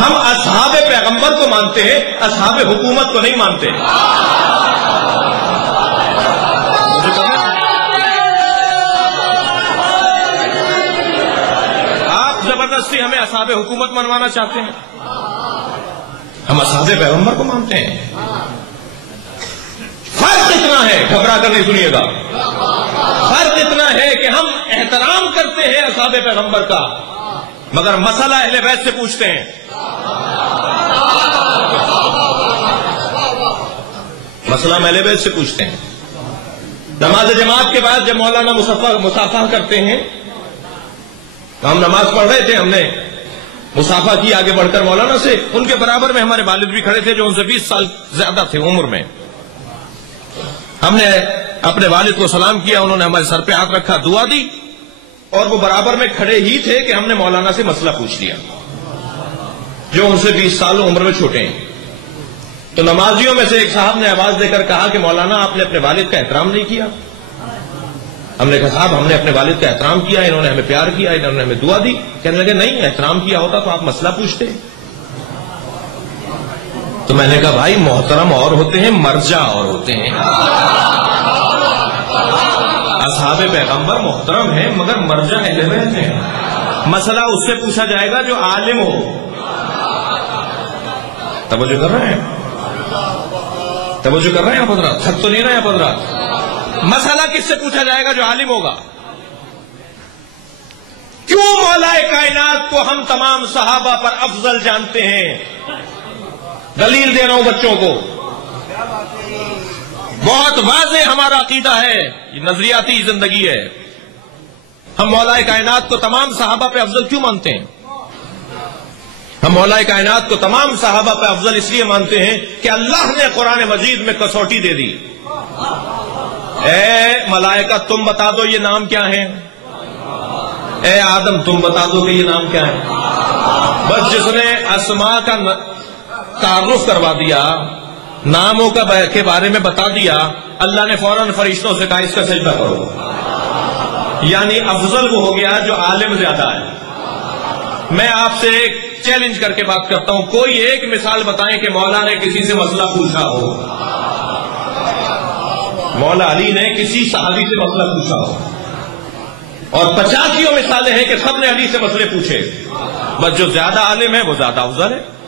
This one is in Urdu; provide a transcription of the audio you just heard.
ہم اصحاب پیغمبر کو مانتے ہیں، اصحاب حکومت کو نہیں مانتے۔ آپ زبردستی ہمیں اصحاب حکومت منوانا چاہتے ہیں، ہم اصحاب پیغمبر کو مانتے ہیں۔ فرق اتنا ہے، گھبرا کر نہیں سنیے گا، فرق اتنا ہے کہ ہم احترام کرتے ہیں اصحاب پیغمبر کا، مگر مسئلہ اہل بیت سے پوچھتے ہیں۔ مسئلہ اہل بیت سے پوچھتے ہیں۔ نماز جماعت کے بعد جب مولانا مصافحہ کرتے ہیں، ہم نماز پڑھ رہے تھے، ہم نے مصافحہ کی آگے بڑھ کر مولانا سے، ان کے برابر میں ہمارے والد بھی کھڑے تھے جو ان سے 20 سال زیادہ تھے عمر میں۔ ہم نے اپنے والد کو سلام کیا، انہوں نے ہمارے سر پہ ہاتھ رکھا، دعا دی، اور وہ برابر میں کھڑے ہی تھے کہ ہم نے مولانا سے مسئلہ پوچھ لیا جو ان سے 20 سال عمر میں چھوٹے ہیں۔ تو نمازیوں میں سے ایک صاحب نے آواز دے کر کہا کہ مولانا آپ نے اپنے والد کا احترام نہیں کیا۔ ہم نے کہا صاحب ہم نے اپنے والد کا احترام کیا، انہوں نے ہمیں پیار کیا، انہوں نے ہمیں دعا دی۔ کہنے لگے نہیں، احترام کیا ہوتا تو آپ مسئلہ پوچھتے۔ تو میں نے کہا بھائی محترم اور ہوتے ہیں، مرجع اور ہوتے ہیں۔ اصحاب پیغمبر محترم ہیں مگر مرجع اہل بیت ہیں۔ مسئلہ اس سے پوچھا جائے گا جو عالم ہو۔ توجہ کر رہے ہیں؟ توجہ کر رہے ہیں آپ حضرات؟ تھک تو نہیں رہے آپ حضرات؟ مسئلہ کس سے پوچھا جائے گا جو عالم ہوگا۔ کیوں مولا کائنات کو ہم تمام صحابہ پر افضل جانتے ہیں؟ دلیل دے رہا ہوں بچوں کو، بہت واضح ہمارا عقیدہ ہے، یہ نظریاتی زندگی ہے۔ ہم مولا کائنات کو تمام صحابہ پہ افضل کیوں مانتے ہیں؟ ہم مولا کائنات کو تمام صحابہ پہ افضل اس لیے مانتے ہیں کہ اللہ نے قرآن مجید میں کسوٹی دے دی۔ اے ملائکہ تم بتا دو یہ نام کیا ہے، اے آدم تم بتا دو کہ یہ نام کیا ہے۔ بس جس نے اسماء کا تعارف کروا دیا، ناموں کے بارے میں بتا دیا، اللہ نے فوراً فرشتوں سے کہا اس کا سجدہ کرو۔ یعنی افضل وہ ہو گیا جو عالم زیادہ ہے۔ میں آپ سے ایک چیلنج کر کے بات کرتا ہوں، کوئی ایک مثال بتائیں کہ مولا نے کسی سے مسئلہ پوچھا ہو، مولا علی نے کسی صحابی سے مسئلہ پوچھا ہو، اور 50 مثالیں ہیں کہ سب نے علی سے مسئلے پوچھے، بس جو زیادہ عالم ہے وہ زیادہ افضل ہے۔